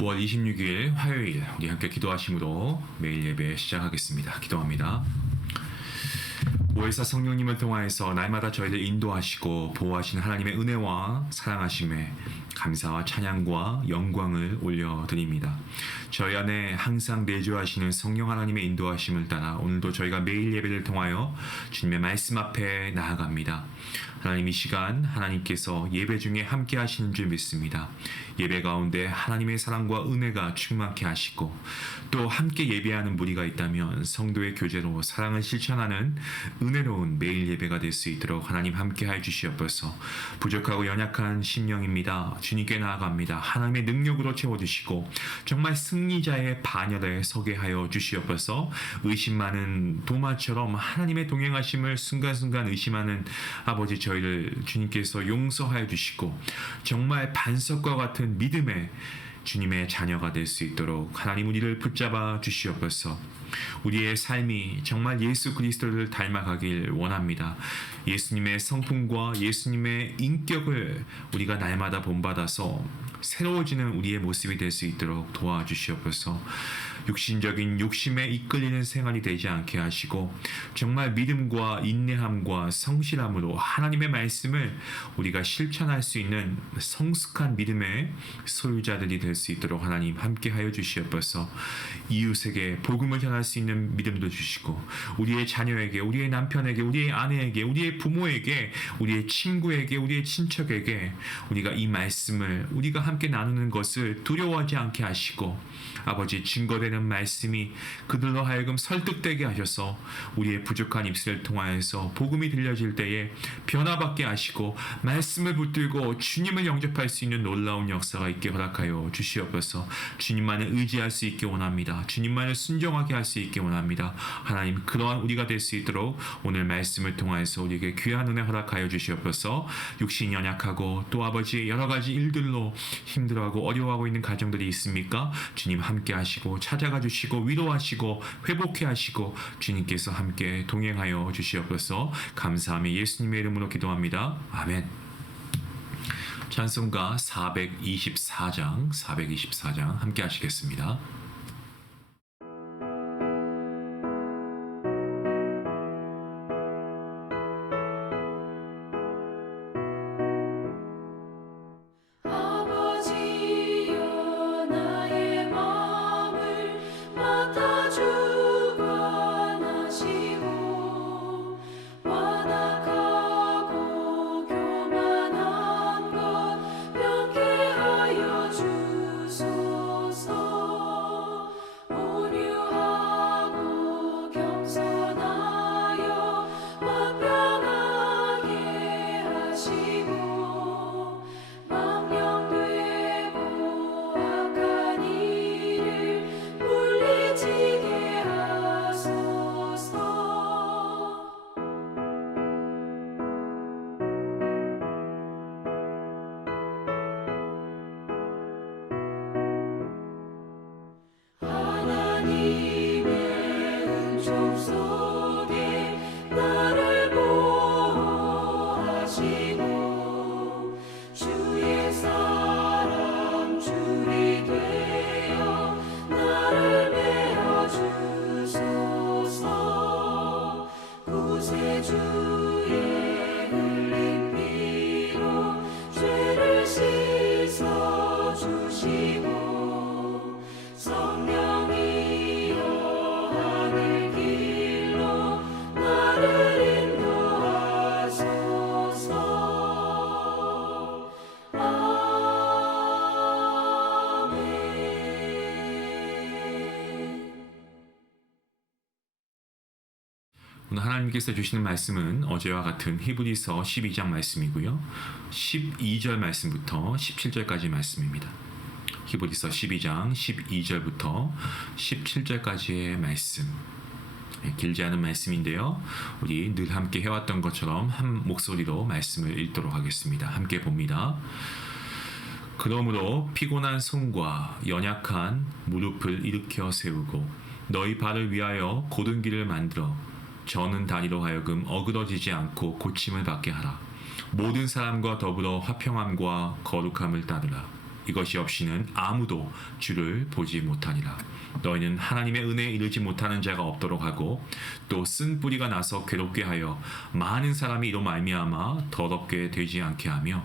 9월 26일 화요일 우리 함께 기도하심으로 매일 예배 시작하겠습니다. 기도합니다. 오해사 성령님을 통하여서 날마다 저희를 인도하시고 보호하시는 하나님의 은혜와 사랑하심에 감사와 찬양과 영광을 올려드립니다. 저희 안에 항상 내주하시는 성령 하나님의 인도하심을 따라 오늘도 저희가 매일 예배를 통하여 주님의 말씀 앞에 나아갑니다. 하나님, 이 시간 하나님께서 예배 중에 함께 하시는 줄 믿습니다. 예배 가운데 하나님의 사랑과 은혜가 충만케 하시고 또 함께 예배하는 무리가 있다면 성도의 교제로 사랑을 실천하는 은혜로운 매일 예배가 될 수 있도록 하나님 함께 해 주시옵소서. 부족하고 연약한 심령입니다. 주님께 나아갑니다. 하나님의 능력으로 채워주시고 정말 승리자의 반열에 서게 하여 주시옵소서. 의심 많은 도마처럼 하나님의 동행하심을 순간순간 의심하는 아버지 저희를 주님께서 용서하여 주시고 정말 반석과 같은 믿음의 주님의 자녀가 될 수 있도록 하나님 우리를 붙잡아 주시옵소서. 우리의 삶이 정말 예수 그리스도를 닮아가길 원합니다. 예수님의 성품과 예수님의 인격을 우리가 날마다 본받아서 새로워지는 우리의 모습이 될 수 있도록 도와주시옵소서. 육신적인 욕심에 이끌리는 생활이 되지 않게 하시고 정말 믿음과 인내함과 성실함으로 하나님의 말씀을 우리가 실천할 수 있는 성숙한 믿음의 소유자들이 될 수 있도록 하나님 함께 하여 주시옵소서. 이웃에게 복음을 전할 수 있는 믿음도 주시고 우리의 자녀에게, 우리의 남편에게, 우리의 아내에게, 우리의 부모에게, 우리의 친구에게, 우리의 친척에게 우리가 이 말씀을 우리가 함께 나누는 것을 두려워하지 않게 하시고 아버지 증거되는 말씀이 그들로 하여금 설득되게 하셔서 우리의 부족한 입술을 통하여서 복음이 들려질 때에 변화받게 하시고 말씀을 붙들고 주님을 영접할 수 있는 놀라운 역사가 있게 허락하여 주시옵소서. 주님만을 의지할 수 있게 원합니다. 주님만을 순종하게 할 수 있게 원합니다. 하나님, 그러한 우리가 될 수 있도록 오늘 말씀을 통하여서 우리에게 귀한 은혜 허락하여 주시옵소서. 육신이 연약하고 또 아버지 여러 가지 일들로 힘들어하고 어려워하고 있는 가정들이 있습니까? 주님 함께 하시고 찾아가 주시고 위로하시고 회복해 하시고 주님께서 함께 동행하여 주시옵소서. 감사하며 예수님의 이름으로 기도합니다. 아멘. 찬송가 424장 함께 하시겠습니다. 오늘 하나님께서 주시는 말씀은 어제와 같은 히브리서 12장 말씀이고요. 12절 말씀부터 17절까지 말씀입니다. 히브리서 12장 12절부터 17절까지의 말씀. 길지 않은 말씀인데요. 우리 늘 함께 해왔던 것처럼 한 목소리로 말씀을 읽도록 하겠습니다. 함께 봅니다. 그러므로 피곤한 손과 연약한 무릎을 일으켜 세우고 너희 발을 위하여 곧은 길을 만들어 저는 다리로 하여금 어그러지지 않고 고침을 받게 하라. 모든 사람과 더불어 화평함과 거룩함을 따르라. 이것이 없이는 아무도 주를 보지 못하니라. 너희는 하나님의 은혜에 이르지 못하는 자가 없도록 하고 또 쓴 뿌리가 나서 괴롭게 하여 많은 사람이 이로 말미암아 더럽게 되지 않게 하며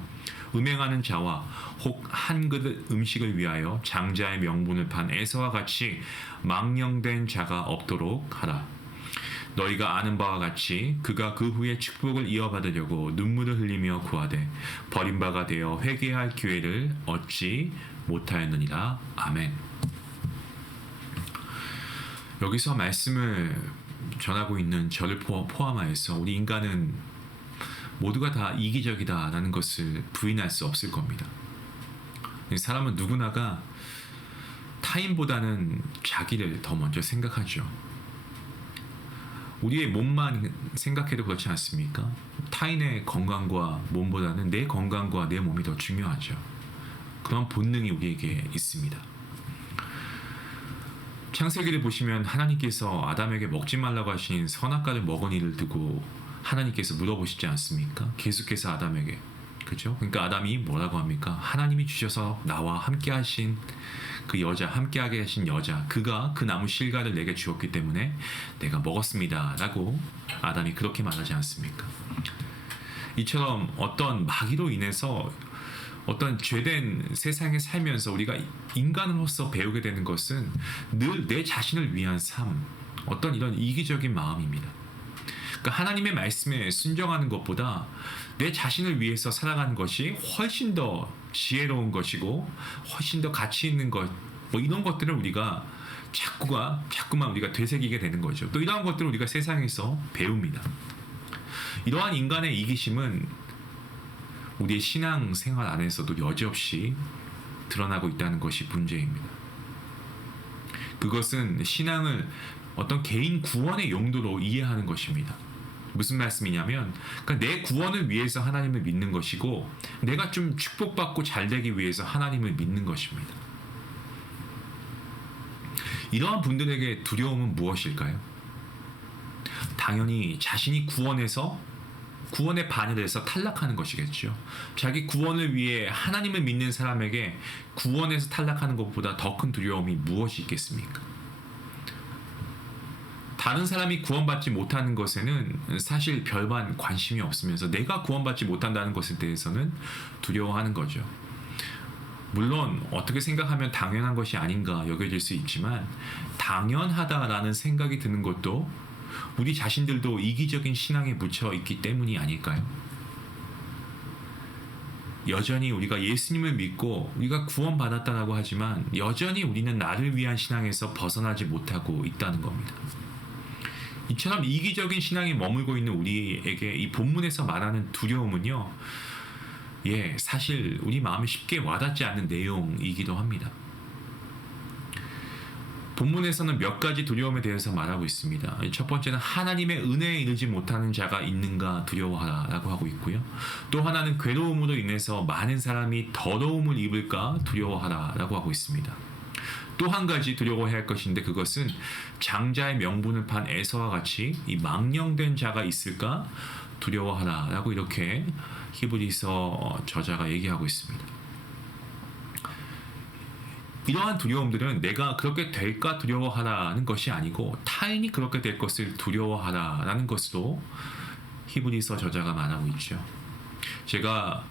음행하는 자와 혹 한 그릇 음식을 위하여 장자의 명분을 판 에서와 같이 망령된 자가 없도록 하라. 너희가 아는 바와 같이 그가 그 후에 축복을 이어받으려고 눈물을 흘리며 구하되 버림바가 되어 회개할 기회를 얻지 못하였느니라. 아멘. 여기서 말씀을 전하고 있는 저를 포함하여서 우리 인간은 모두가 다 이기적이다라는 것을 부인할 수 없을 겁니다. 사람은 누구나가 타인보다는 자기를 더 먼저 생각하죠. 우리의 몸만 생각해도 그렇지 않습니까? 타인의 건강과 몸보다는 내 건강과 내 몸이 더 중요하죠. 그런 본능이 우리에게 있습니다. 창세기를 보시면 하나님께서 아담에게 먹지 말라고 하신 선악과를 먹은 이를 두고 하나님께서 물어보시지 않습니까? 계속해서 아담에게. 그죠? 그러니까 아담이 뭐라고 합니까? 하나님이 주셔서 나와 함께 하신 그 여자, 함께하게 하신 여자, 그가 그 나무 실과를 내게 주었기 때문에 내가 먹었습니다 라고 아담이 그렇게 말하지 않습니까? 이처럼 어떤 마귀로 인해서 어떤 죄된 세상에 살면서 우리가 인간으로서 배우게 되는 것은 늘 내 자신을 위한 삶, 어떤 이런 이기적인 마음입니다. 그러니까 하나님의 말씀에 순종하는 것보다 내 자신을 위해서 살아가는 것이 훨씬 더 지혜로운 것이고 훨씬 더 가치 있는 것, 뭐 이런 것들을 우리가 자꾸만 우리가 되새기게 되는 거죠. 또 이러한 것들을 우리가 세상에서 배웁니다. 이러한 인간의 이기심은 우리의 신앙 생활 안에서도 여지없이 드러나고 있다는 것이 문제입니다. 그것은 신앙을 어떤 개인 구원의 용도로 이해하는 것입니다. 무슨 말씀이냐면, 그러니까 내 구원을 위해서 하나님을 믿는 것이고 내가 좀 축복받고 잘되기 위해서 하나님을 믿는 것입니다. 이러한 분들에게 두려움은 무엇일까요? 당연히 자신이 구원에 반해서 탈락하는 것이겠죠. 자기 구원을 위해 하나님을 믿는 사람에게 구원에서 탈락하는 것보다 더 큰 두려움이 무엇이 있겠습니까? 다른 사람이 구원받지 못하는 것에는 사실 별반 관심이 없으면서 내가 구원받지 못한다는 것에 대해서는 두려워하는 거죠. 물론 어떻게 생각하면 당연한 것이 아닌가 여겨질 수 있지만 당연하다라는 생각이 드는 것도 우리 자신들도 이기적인 신앙에 묻혀 있기 때문이 아닐까요? 여전히 우리가 예수님을 믿고 우리가 구원받았다라고 하지만 여전히 우리는 나를 위한 신앙에서 벗어나지 못하고 있다는 겁니다. 이처럼 이기적인 신앙에 머물고 있는 우리에게 이 본문에서 말하는 두려움은요, 사실 우리 마음에 쉽게 와닿지 않는 내용이기도 합니다. 본문에서는 몇 가지 두려움에 대해서 말하고 있습니다. 첫 번째는 하나님의 은혜에 이르지 못하는 자가 있는가 두려워하라 라고 하고 있고요. 또 하나는 괴로움으로 인해서 많은 사람이 더러움을 입을까 두려워하라 라고 하고 있습니다. 또 한 가지 두려워해야 할 것인데 그것은 장자의 명분을 판 에서와 같이 이 망령된 자가 있을까 두려워하라 라고 이렇게 히브리서 저자가 얘기하고 있습니다. 이러한 두려움들은 내가 그렇게 될까 두려워하라는 것이 아니고 타인이 그렇게 될 것을 두려워하라라는 것으로 히브리서 저자가 말하고 있죠. 제가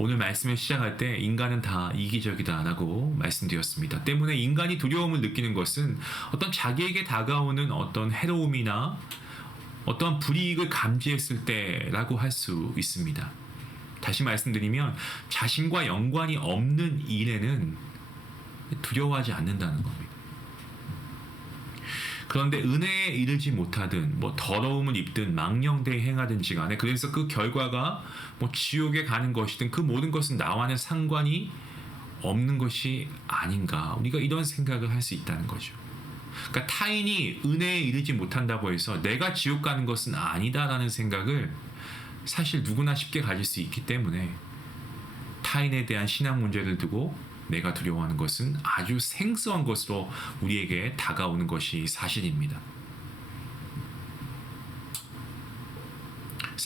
오늘 말씀을 시작할 때 인간은 다 이기적이다라고 말씀드렸습니다. 때문에 인간이 두려움을 느끼는 것은 어떤 자기에게 다가오는 어떤 해로움이나 어떤 불이익을 감지했을 때라고 할 수 있습니다. 다시 말씀드리면 자신과 연관이 없는 일에는 두려워하지 않는다는 겁니다. 그런데 은혜에 이르지 못하든 더러움을 입든 망령되이 행하든지 간에 그래서 그 결과가 지옥에 가는 것이든 그 모든 것은 나와는 상관이 없는 것이 아닌가, 우리가 이런 생각을 할 수 있다는 거죠. 그러니까 타인이 은혜에 이르지 못한다고 해서 내가 지옥 가는 것은 아니다라는 생각을 사실 누구나 쉽게 가질 수 있기 때문에 타인에 대한 신앙 문제를 두고 내가 두려워하는 것은 아주 생소한 것으로 우리에게 다가오는 것이 사실입니다.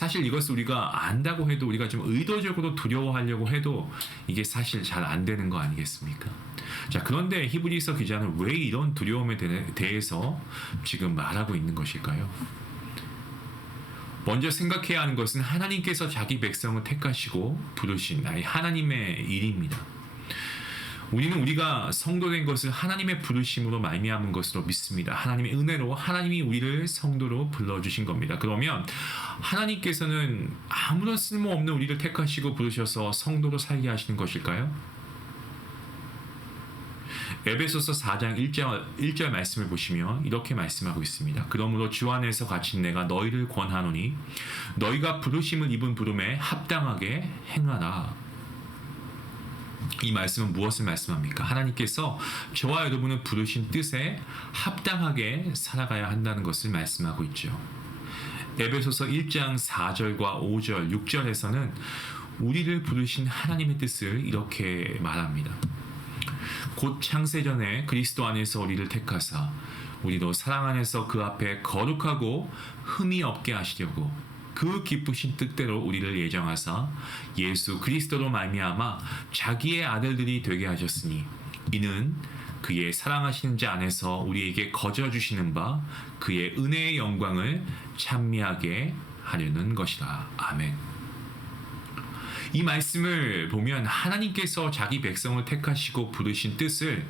사실 이것을 우리가 안다고 해도 우리가 좀 의도적으로 두려워하려고 해도 이게 사실 잘 안 되는 거 아니겠습니까? 자, 그런데 히브리서 기자는 왜 이런 두려움에 대해서 지금 말하고 있는 것일까요? 먼저 생각해야 하는 것은 하나님께서 자기 백성을 택하시고 부르신 하나님의 일입니다. 우리는 우리가 성도된 것을 하나님의 부르심으로 말미암은 것으로 믿습니다. 하나님의 은혜로 하나님이 우리를 성도로 불러주신 겁니다. 그러면 하나님께서는 아무런 쓸모없는 우리를 택하시고 부르셔서 성도로 살게 하시는 것일까요? 에베소서 4장 1절 말씀을 보시면 이렇게 말씀하고 있습니다. 그러므로 주 안에서 갇힌 내가 너희를 권하노니 너희가 부르심을 입은 부름에 합당하게 행하라. 이 말씀은 무엇을 말씀합니까? 하나님께서 저와 여러분을 부르신 뜻에 합당하게 살아가야 한다는 것을 말씀하고 있죠. 에베소서 1장 4절과 5절, 6절에서는 우리를 부르신 하나님의 뜻을 이렇게 말합니다. 곧 창세전에 그리스도 안에서 우리를 택하사 우리도 사랑 안에서 그 앞에 거룩하고 흠이 없게 하시려고 그 기쁘신 뜻대로 우리를 예정하사 예수 그리스도로 말미암아 자기의 아들들이 되게 하셨으니 이는 그의 사랑하시는 자 안에서 우리에게 거저 주시는 바 그의 은혜의 영광을 찬미하게 하려는 것이라. 아멘. 이 말씀을 보면 하나님께서 자기 백성을 택하시고 부르신 뜻을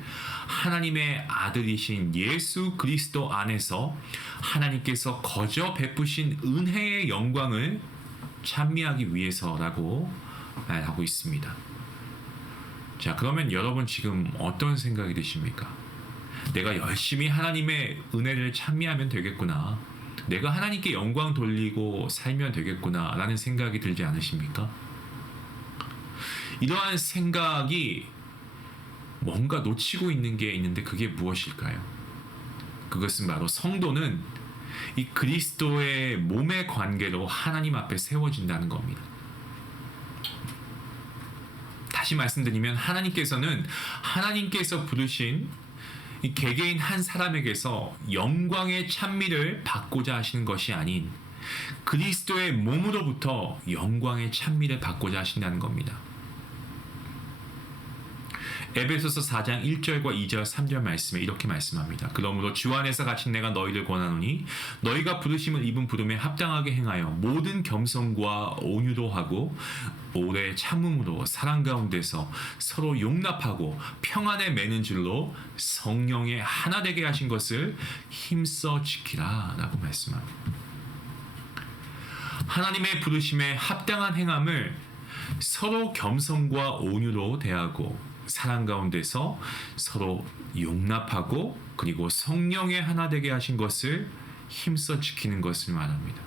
하나님의 아들이신 예수 그리스도 안에서 하나님께서 거저 베푸신 은혜의 영광을 찬미하기 위해서라고 말하고 있습니다. 자, 그러면 여러분 지금 어떤 생각이 드십니까? 내가 열심히 하나님의 은혜를 찬미하면 되겠구나. 내가 하나님께 영광 돌리고 살면 되겠구나 라는 생각이 들지 않으십니까? 이러한 생각이 뭔가 놓치고 있는 게 있는데 그게 무엇일까요? 그것은 바로 성도는 이 그리스도의 몸의 관계로 하나님 앞에 세워진다는 겁니다. 다시 말씀드리면 하나님께서 부르신 이 개개인 한 사람에게서 영광의 찬미를 받고자 하시는 것이 아닌 그리스도의 몸으로부터 영광의 찬미를 받고자 하신다는 겁니다. 에베소서 4장 1절과 2절 3절 말씀에 이렇게 말씀합니다. 그러므로 주 안에서 갇힌 내가 너희를 권하노니 너희가 부르심을 입은 부름에 합당하게 행하여 모든 겸손과 온유도 하고 오래 참음으로 사랑 가운데서 서로 용납하고 평안에 매는 줄로 성령의 하나 되게 하신 것을 힘써 지키라 라고 말씀합니다. 하나님의 부르심에 합당한 행함을 서로 겸손과 온유로 대하고 사랑 가운데서 서로 용납하고 그리고 성령의 하나 되게 하신 것을 힘써 지키는 것을 말합니다.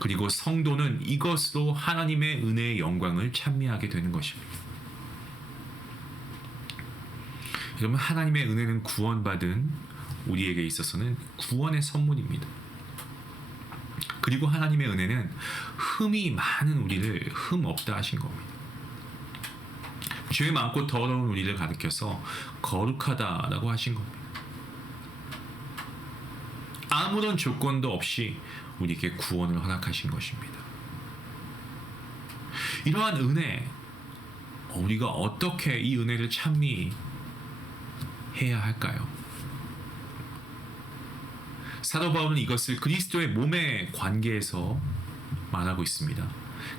그리고 성도는 이것으로 하나님의 은혜의 영광을 찬미하게 되는 것입니다. 여러분, 하나님의 은혜는 구원받은 우리에게 있어서는 구원의 선물입니다. 그리고 하나님의 은혜는 흠이 많은 우리를 흠 없다 하신 겁니다. 죄 많고 더러운 우리를 가리켜서 거룩하다라고 하신 겁니다. 아무런 조건도 없이 우리에게 구원을 허락하신 것입니다. 이러한 은혜, 우리가 어떻게 이 은혜를 찬미해야 할까요? 사도 바울은 이것을 그리스도의 몸의 관계에서 말하고 있습니다.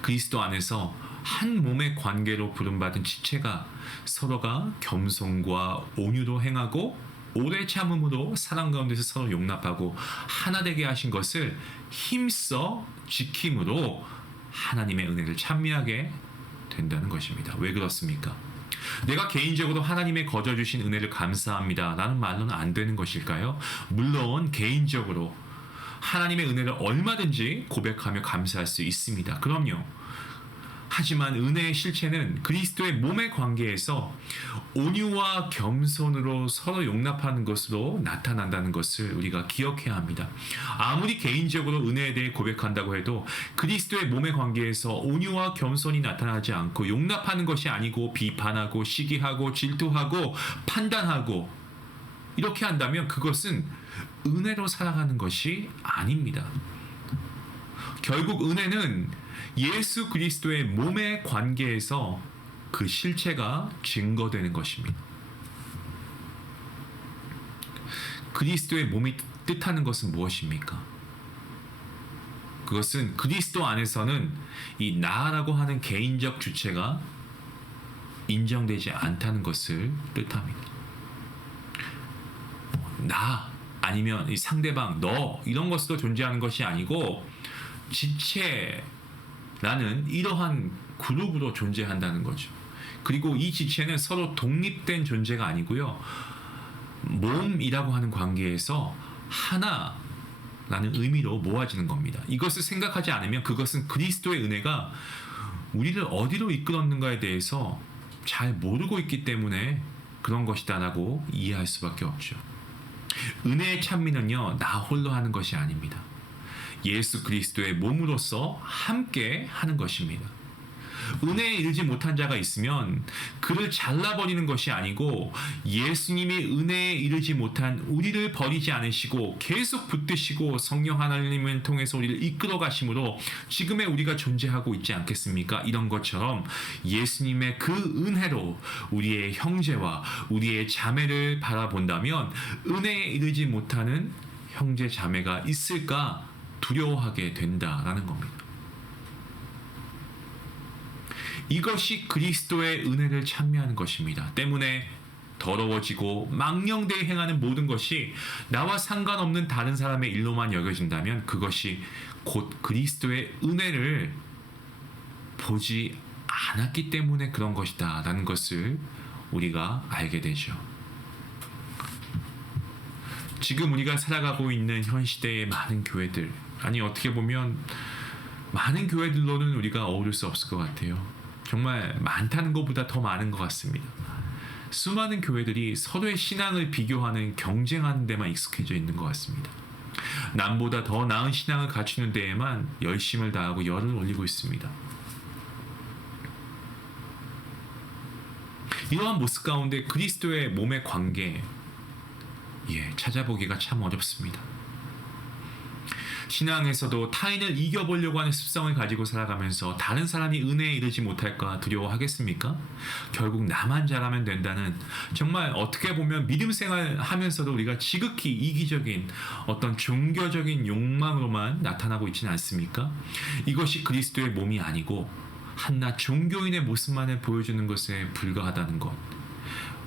그리스도 안에서 한 몸의 관계로 부름받은 지체가 서로가 겸손과 온유로 행하고 오래 참음으로 사랑 가운데서 서로 용납하고 하나 되게 하신 것을 힘써 지킴으로 하나님의 은혜를 찬미하게 된다는 것입니다. 왜 그렇습니까? 내가 개인적으로 하나님의 거저 주신 은혜를 감사합니다 라는 말로는 안 되는 것일까요? 물론 개인적으로 하나님의 은혜를 얼마든지 고백하며 감사할 수 있습니다. 그럼요. 하지만 은혜의 실체는 그리스도의 몸의 관계에서 온유와 겸손으로 서로 용납하는 것으로 나타난다는 것을 우리가 기억해야 합니다. 아무리 개인적으로 은혜에 대해 고백한다고 해도 그리스도의 몸의 관계에서 온유와 겸손이 나타나지 않고 용납하는 것이 아니고 비판하고 시기하고 질투하고 판단하고 이렇게 한다면 그것은 은혜로 살아가는 것이 아닙니다. 결국 은혜는 예수 그리스도의 몸의 관계에서 그 실체가 증거되는 것입니다. 그리스도의 몸이 뜻하는 것은 무엇입니까? 그것은 그리스도 안에서는 이 나라고 하는 개인적 주체가 인정되지 않다는 것을 뜻합니다. 나 아니면 이 상대방 너 이런 것으로 존재하는 것이 아니고 지체라는 이러한 그룹으로 존재한다는 거죠. 그리고 이 지체는 서로 독립된 존재가 아니고요. 몸이라고 하는 관계에서 하나라는 의미로 모아지는 겁니다. 이것을 생각하지 않으면 그것은 그리스도의 은혜가 우리를 어디로 이끌었는가에 대해서 잘 모르고 있기 때문에 그런 것이다라고 이해할 수밖에 없죠. 은혜의 찬미는요, 나 홀로 하는 것이 아닙니다. 예수 그리스도의 몸으로서 함께 하는 것입니다. 은혜에 이르지 못한 자가 있으면 그를 잘라버리는 것이 아니고 예수님이 은혜에 이르지 못한 우리를 버리지 않으시고 계속 붙드시고 성령 하나님을 통해서 우리를 이끌어 가심으로 지금의 우리가 존재하고 있지 않겠습니까? 이런 것처럼 예수님의 그 은혜로 우리의 형제와 우리의 자매를 바라본다면 은혜에 이르지 못하는 형제 자매가 있을까 두려워하게 된다라는 겁니다. 이것이 그리스도의 은혜를 찬미하는 것입니다. 때문에 더러워지고 망령되이 행하는 모든 것이 나와 상관없는 다른 사람의 일로만 여겨진다면 그것이 곧 그리스도의 은혜를 보지 않았기 때문에 그런 것이다 라는 것을 우리가 알게 되죠. 지금 우리가 살아가고 있는 현 시대의 많은 교회들, 아니 어떻게 보면 많은 교회들로는 우리가 어울릴 수 없을 것 같아요. 정말 많다는 것보다 더 많은 것 같습니다. 수많은 교회들이 서로의 신앙을 비교하는, 경쟁하는 데만 익숙해져 있는 것 같습니다. 남보다 더 나은 신앙을 갖추는 데에만 열심을 다하고 열을 올리고 있습니다. 이러한 모습 가운데 그리스도의 몸의 관계, 찾아보기가 참 어렵습니다. 신앙에서도 타인을 이겨보려고 하는 습성을 가지고 살아가면서 다른 사람이 은혜에 이르지 못할까 두려워하겠습니까? 결국 나만 잘하면 된다는, 정말 어떻게 보면 믿음 생활하면서도 우리가 지극히 이기적인 어떤 종교적인 욕망으로만 나타나고 있지는 않습니까? 이것이 그리스도의 몸이 아니고 한낱 종교인의 모습만을 보여주는 것에 불과하다는 것,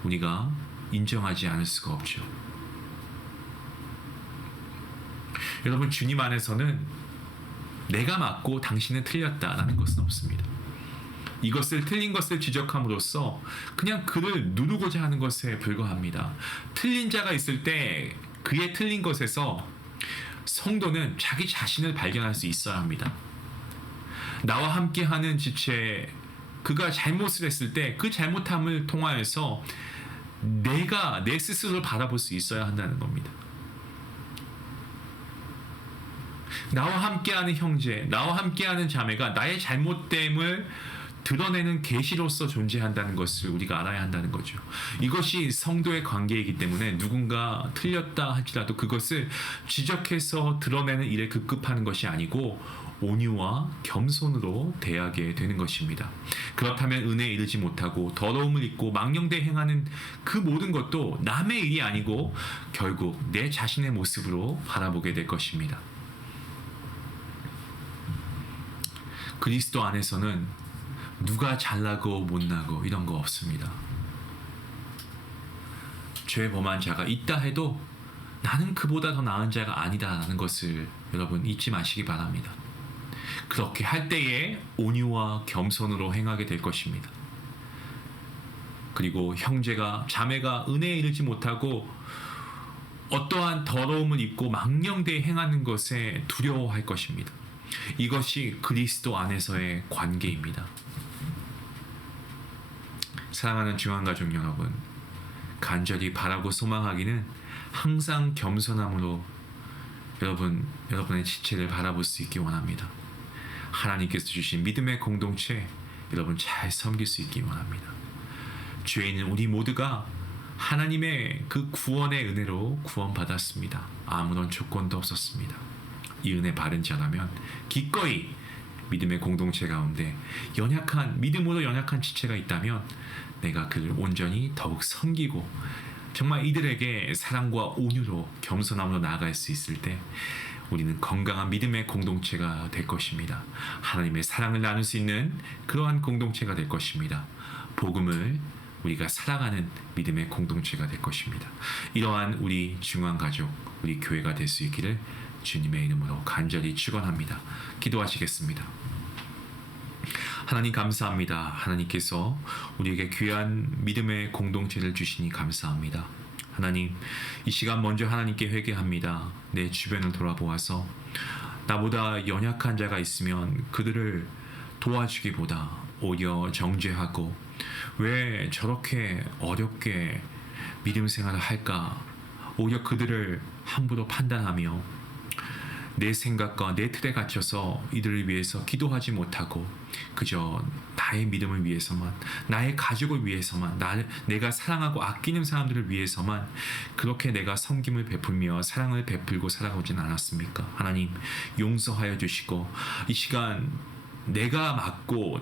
우리가 인정하지 않을 수가 없죠. 여러분, 주님 안에서는 내가 맞고 당신은 틀렸다라는 것은 없습니다. 이것을 틀린 것을 지적함으로써 그냥 그를 누르고자 하는 것에 불과합니다. 틀린 자가 있을 때 그의 틀린 것에서 성도는 자기 자신을 발견할 수 있어야 합니다. 나와 함께하는 지체, 그가 잘못을 했을 때 그 잘못함을 통하여서 내가 내 스스로를 바라볼 수 있어야 한다는 겁니다. 나와 함께하는 형제, 나와 함께하는 자매가 나의 잘못됨을 드러내는 계시로서 존재한다는 것을 우리가 알아야 한다는 거죠. 이것이 성도의 관계이기 때문에 누군가 틀렸다 할지라도 그것을 지적해서 드러내는 일에 급급하는 것이 아니고 온유와 겸손으로 대하게 되는 것입니다. 그렇다면 은혜에 이르지 못하고 더러움을 입고 망령되이 행하는 그 모든 것도 남의 일이 아니고 결국 내 자신의 모습으로 바라보게 될 것입니다. 그리스도 안에서는 누가 잘나고 못나고 이런 거 없습니다. 죄 범한 자가 있다 해도 나는 그보다 더 나은 자가 아니다라는 것을 여러분 잊지 마시기 바랍니다. 그렇게 할 때에 온유와 겸손으로 행하게 될 것입니다. 그리고 형제가, 자매가 은혜에 이르지 못하고 어떠한 더러움을 입고 망령되이 행하는 것에 두려워할 것입니다. 이것이 그리스도 안에서의 관계입니다. 사랑하는 중앙가족 여러분, 간절히 바라고 소망하기는 항상 겸손함으로 여러분의 지체를 바라볼 수 있기 원합니다. 하나님께서 주신 믿음의 공동체 여러분 잘 섬길 수 있기 원합니다. 죄인은 우리 모두가 하나님의 그 구원의 은혜로 구원받았습니다. 아무런 조건도 없었습니다. 이 은혜 바른 자라면 기꺼이 믿음의 공동체 가운데 믿음으로 연약한 지체가 있다면 내가 그를 온전히 더욱 섬기고 정말 이들에게 사랑과 온유로 겸손함으로 나아갈 수 있을 때 우리는 건강한 믿음의 공동체가 될 것입니다. 하나님의 사랑을 나눌 수 있는 그러한 공동체가 될 것입니다. 복음을 우리가 살아가는 믿음의 공동체가 될 것입니다. 이러한 우리 중앙가족, 우리 교회가 될 수 있기를 주님의 이름으로 간절히 축원합니다. 기도하시겠습니다. 하나님 감사합니다. 하나님께서 우리에게 귀한 믿음의 공동체를 주시니 감사합니다. 하나님, 이 시간 먼저 하나님께 회개합니다. 내 주변을 돌아보아서 나보다 연약한 자가 있으면 그들을 도와주기보다 오히려 정죄하고 왜 저렇게 어렵게 믿음 생활을 할까? 오히려 그들을 함부로 판단하며 내 생각과 내 틀에 갇혀서 이들을 위해서 기도하지 못하고 그저 나의 믿음을 위해서만, 나의 가족을 위해서만, 내가 사랑하고 아끼는 사람들을 위해서만 그렇게 내가 섬김을 베풀며 사랑을 베풀고 살아오진 않았습니까? 하나님, 용서하여 주시고 이 시간 내가 맞고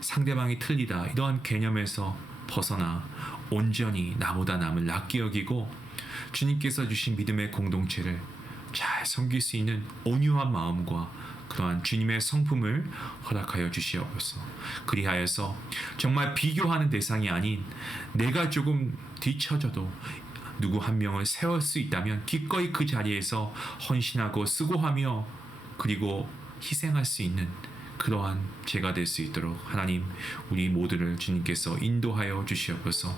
상대방이 틀리다 이러한 개념에서 벗어나 온전히 나보다 남을 낫게 여기고 주님께서 주신 믿음의 공동체를 잘 섬길 수 있는 온유한 마음과 그러한 주님의 성품을 허락하여 주시옵소서. 그리하여서 정말 비교하는 대상이 아닌 내가 조금 뒤처져도 누구 한 명을 세울 수 있다면 기꺼이 그 자리에서 헌신하고 수고하며 그리고 희생할 수 있는 그러한 제가 될 수 있도록 하나님 우리 모두를 주님께서 인도하여 주시옵소서.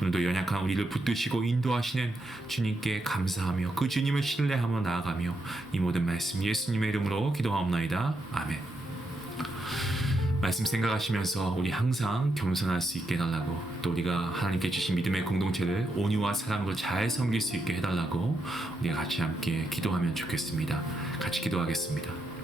오늘도 연약한 우리를 붙드시고 인도하시는 주님께 감사하며 그 주님을 신뢰하며 나아가며 이 모든 말씀 예수님의 이름으로 기도하옵나이다. 아멘. 말씀 생각하시면서 우리 항상 겸손할 수 있게 해달라고, 또 우리가 하나님께 주신 믿음의 공동체를 온유와 사랑으로 잘 섬길 수 있게 해달라고 우리가 같이 함께 기도하면 좋겠습니다. 같이 기도하겠습니다.